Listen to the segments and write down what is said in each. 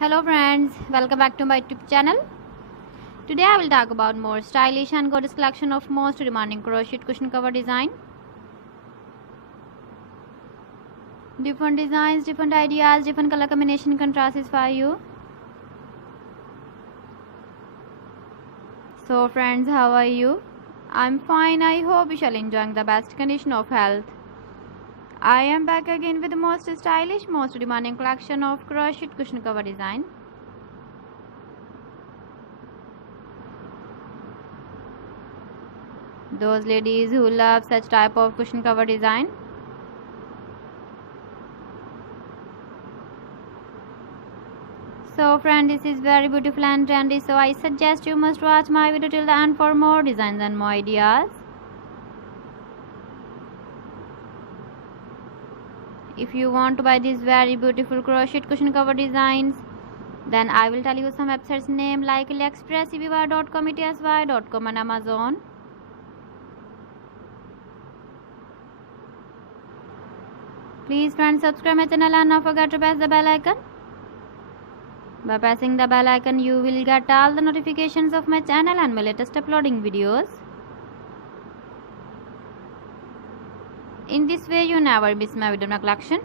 Hello friends, welcome back to my YouTube channel. Today I will talk about more stylish and gorgeous collection of most demanding crochet cushion cover design. Different designs, different ideas, different color combination contrasts for you. So friends, how are you? I'm fine. I hope you shall enjoying the best condition of health. I am back again with the most stylish, most demanding collection of crochet cushion cover design. Those ladies who love such type of cushion cover design. So friend, this is very beautiful and trendy, so I suggest you must watch my video till the end for more designs and more ideas. If you want to buy these very beautiful crochet cushion cover designs, then I will tell you some websites name like AliExpress, eBay.com, etsy.com and Amazon. Please friends, subscribe my channel and don't forget to press the bell icon. By pressing the bell icon, you will get all the notifications of my channel and my latest uploading videos. In this way, you never miss my video collection.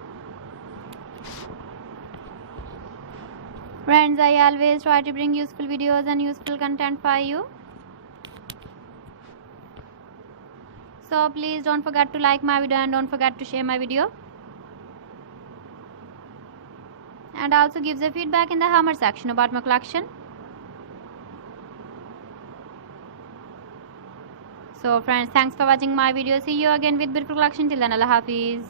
Friends, I always try to bring useful videos and useful content for you. So please don't forget to like my video and don't forget to share my video. And also give the feedback in the comment section about my collection. So friends, thanks for watching my video. See you again with beautiful collection. Till then, Allah Hafiz.